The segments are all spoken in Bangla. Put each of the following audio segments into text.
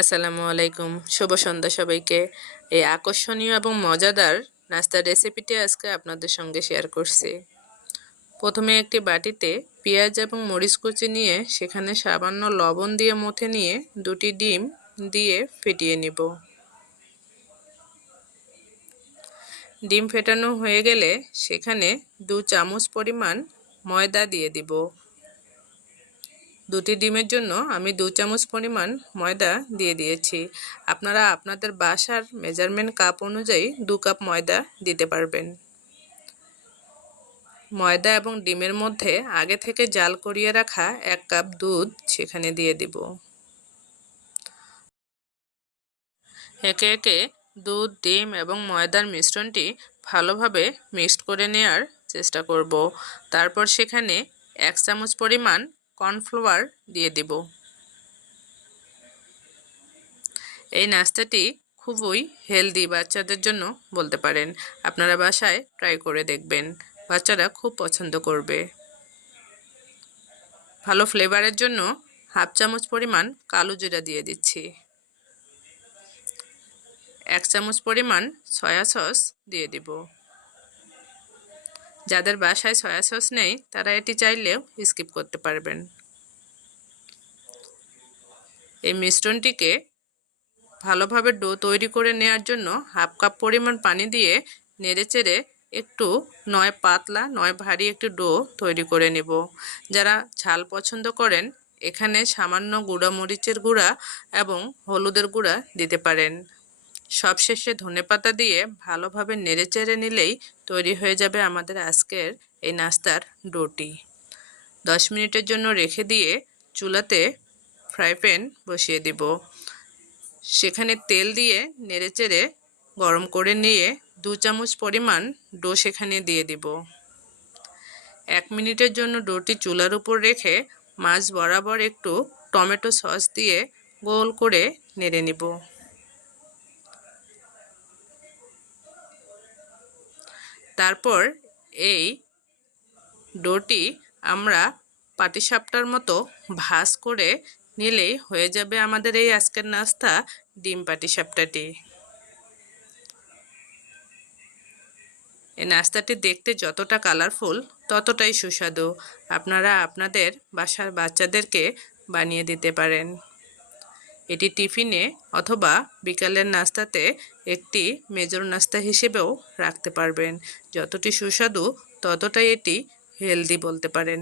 আসসালামু আলাইকুম, শুভ সন্ধ্যা সবাইকে। এই আকর্ষণীয় এবং মজাদার নাস্তার রেসিপিটি আজকে আপনাদের সঙ্গে শেয়ার করছি। প্রথমে একটি বাটিতে পেঁয়াজ এবং মরিচ কুচি নিয়ে সেখানে সামান্য লবণ দিয়ে মথে নিয়ে দুটি ডিম দিয়ে ফেটিয়ে নিব। ডিম ফেটানো হয়ে গেলে সেখানে 2 চামচ পরিমাণ ময়দা দিয়ে দিব। দুটি ডিমের জন্য আমি 2 চামচ পরিমাণ ময়দা দিয়ে দিয়েছি। আপনারা আপনাদের বাসার মেজারমেন্ট কাপ অনুযায়ী 2 কাপ ময়দা দিতে পারবেন। ময়দা এবং ডিমের মধ্যে আগে থেকে জাল করিয়ে রাখা 1 কাপ দুধ সেখানে দিয়ে দিব। একে একে দুধ, ডিম এবং ময়দার মিশ্রণটি ভালোভাবে মিক্সড করে নেওয়ার চেষ্টা করব। তারপর সেখানে 1 চামচ পরিমাণ কর্নফ্লাওয়ার দিয়ে দিব। এই নাস্তাটি খুবই হেলদি, বাচ্চাদের জন্য বলতে পারেন। আপনারা বাসায় ট্রাই করে দেখবেন, বাচ্চারা খুব পছন্দ করবে। ভালো ফ্লেভারের জন্য 1/2 চামচ পরিমাণ কালো জিরা দিয়ে দিচ্ছি। 1 চামচ পরিমাণ সয়া সস দিয়ে দিব। যাদের বাসায় সয়া সস নেই তারা এটি চাইলেও স্কিপ করতে পারবেন। এই মিশ্রণটিকে ভালোভাবে ডো তৈরি করে নেওয়ার জন্য 1/2 কাপ পরিমাণ পানি দিয়ে নেড়েচেড়ে একটু নয় পাতলা নয় ভারী একটু ডো তৈরি করে নেব। যারা ঝাল পছন্দ করেন এখানে সামান্য গুঁড়া মরিচের গুঁড়া এবং হলুদের গুঁড়া দিতে পারেন। সবশেষে ধনেপাতা দিয়ে ভালোভাবে নেড়েচেড়ে নিলেই তৈরি হয়ে যাবে আমাদের আজকের এই নাস্তার ডোটি। 10 মিনিটের জন্য রেখে দিয়ে চুলাতে ফ্রাই প্যান বসিয়ে দিব। সেখানে তেল দিয়ে নেড়েচেড়ে গরম করে নিয়ে 2 চামচ পরিমাণ ডো সেখানে দিয়ে দিব। 1 মিনিটের জন্য ডোটি চুলার উপর রেখে মাঝ বরাবর একটু টমেটো সস দিয়ে গোল করে নেড়ে নিব। তারপর এই ডোটি আমরা পাটিসাপটার মতো ভাঁজ করে নিলেই হয়ে যাবে আমাদের এই আজকের নাস্তা ডিম পাটিসাপটাটি। এই নাস্তাটি দেখতে যতটা কালারফুল ততটাই সুস্বাদু। আপনারা আপনাদের বাসার বাচ্চাদেরকে বানিয়ে দিতে পারেন। এটি টিফিনে অথবা বিকালের নাস্তাতে একটি মেজর নাস্তা হিসেবেও রাখতে পারবেন। যতটি সুস্বাদু ততটাই এটি হেলদি বলতে পারেন।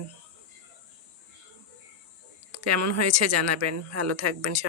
কেমন হয়েছে জানাবেন। ভালো থাকবেন।